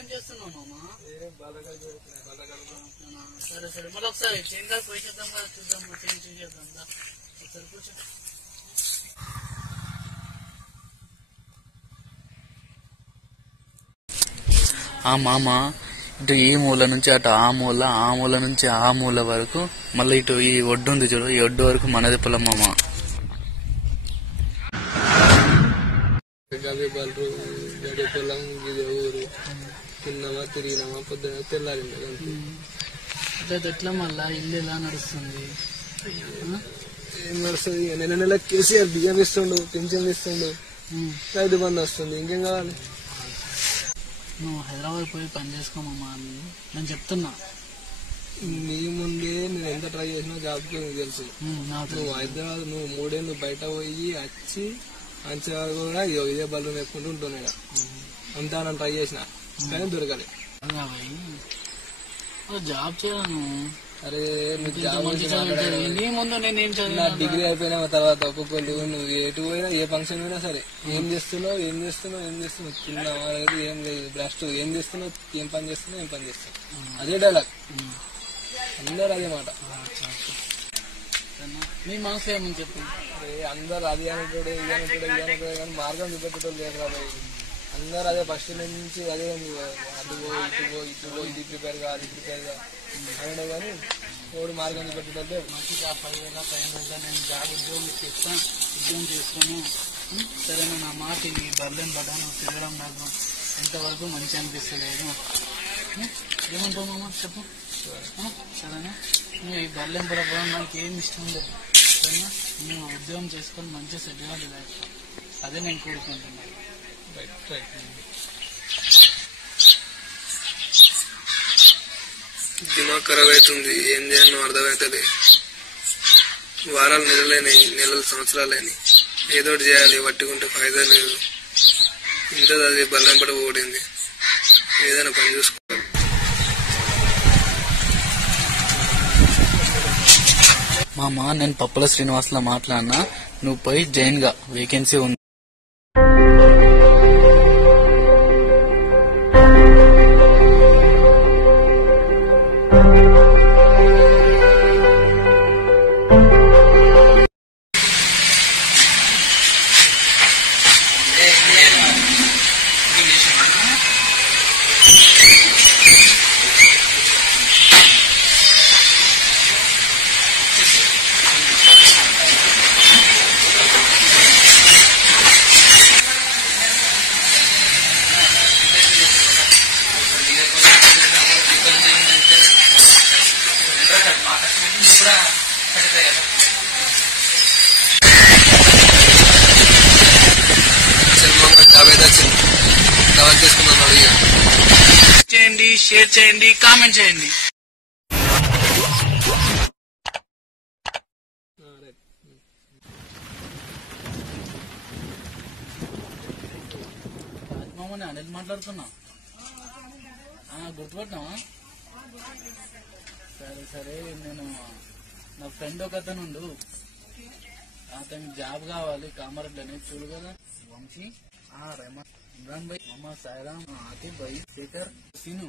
ఏం చేస్తున్నావు మామ? సరే సరే మళ్ళీ ఒకసారి చేంజ్ పోయి చేద్దాం కదా, చూద్దాం చేంజ్ చేద్దాం ఒకసారి కూర్చో. ఆ మామ ఇటు ఈ మూల నుంచి అటు ఆ మూల నుంచి ఆ మూల వరకు మళ్ళీ ఇటు ఈ ఒడ్డు ఉంది చూడు, ఈ ఒడ్డు వరకు మనది పొలం మామ. పొలం ఇది ఊరు తిన్నామా తిరిగినామా పొద్దున తెల్లారింది. ఎట్లా మళ్ళా ఇల్లు ఎలా నడుస్తుంది? ఏం నడుస్తుంది? నెల నెల కేసీఆర్ బియ్యం ఇస్తుండు, పింఛన్ ఇస్తుండు, రైతు బంధు వస్తుంది, ఇంకేం కావాలి? నువ్వు హైదరాబాద్ పోయి పని చేసుకోమమ్మా నేను చెప్తున్నా. నీ ముందే నేను ఎంత ట్రై చేసినా జాబ్కి తెలుసు. నువ్వు హైదరాబాద్ నువ్వు 3 ఏళ్ళు బయట పోయి వచ్చి మంచిగా కూడా ఇదే బళ్ళు వేసుకుంటూ ఉంటున్నాయి. అంతా నన్ను ట్రై చేసిన కానీ దొరకలే. జాబ్ చేయను. అరే నువ్వు జాబ్ ముందు నేనేం చదివి నా డిగ్రీ అయిపోయిన తర్వాత ఒక్కొక్కరు నువ్వు ఎటు పోయినా ఏ ఫంక్షన్ పోయినా సరే ఏం చేస్తున్నావు తిన్నావా లేదు ఏం లేదు బ్లాస్ట్ ఏం చేస్తున్నావు ఏం పని చేస్తున్నావు అదే డైలాగ్, అందరు అదే మాట. మీ మనసు ఏమని చెప్పి అందరు అది అనుకోడే ఇది అనుకోడే కానీ మార్గం చూపెట్టడం లేదు కదా. అందరు అదే ఫస్ట్ నుంచి అదే అటు పో ఇది ప్రిపేర్ గా అది ప్రిపేర్ గా అనడం కానీ ఎవడు మార్గం చూపెట్టడం లేదు. మంచిగా 10,000 నేను జాబ్ ఉద్యోగం చేసుకుని సరేనా, నా మాట ఈ బర్లెన్ బటాను తిరగడం నాకు ఇంతవరకు మంచి అనిపిస్తలేదు. ఏమంటావు మామ చెప్పు? సరేనా, నువ్వు ఈ బర్లెన్ పడపోవడం నాకు ఏం ఇష్టం లేదు. సరేనా, నువ్వు ఉద్యోగం చేసుకొని మంచిగా సెట్ గా లైఫ్, అదే నేను కోరుకుంటున్నాను. దిమాగ్ ఖరాబ్ అవుతుంది, ఏం చేయాలో అర్థమవుతుంది. వారాలు నెలలు సంవత్సరాలని ఏదో చేయాలి, పట్టుకుంటే ఫైదా లేదు. ఇంత అది బల్లం పడబోడింది, ఏదైనా పని చూసుకోవాలి. మామ నేను పప్పుల శ్రీనివాస్లో మాట్లాడినా, నువ్వు పోయి జైన్ గా వేకెన్సీ ఉంది. చేయండి, షేర్ చేయండి, కామెంట్ చేయండి. రాజమామని అనిల్ మాట్లాడుతున్నా, గుర్తుపట్టినావా? సరే సరే, నేను నా ఫ్రెండ్ ఒక అతను ఉండు, అతనికి జాబ్ కావాలి కామారెడ్డి అనేది చూడు కదా. వంశీ, రెహమాన్, ఇమ్రాన్ భాయ్, మొహమ్మద్ సాయిరామ్, ఆతిఫ్ భాయ్, శేఖర్, సీను.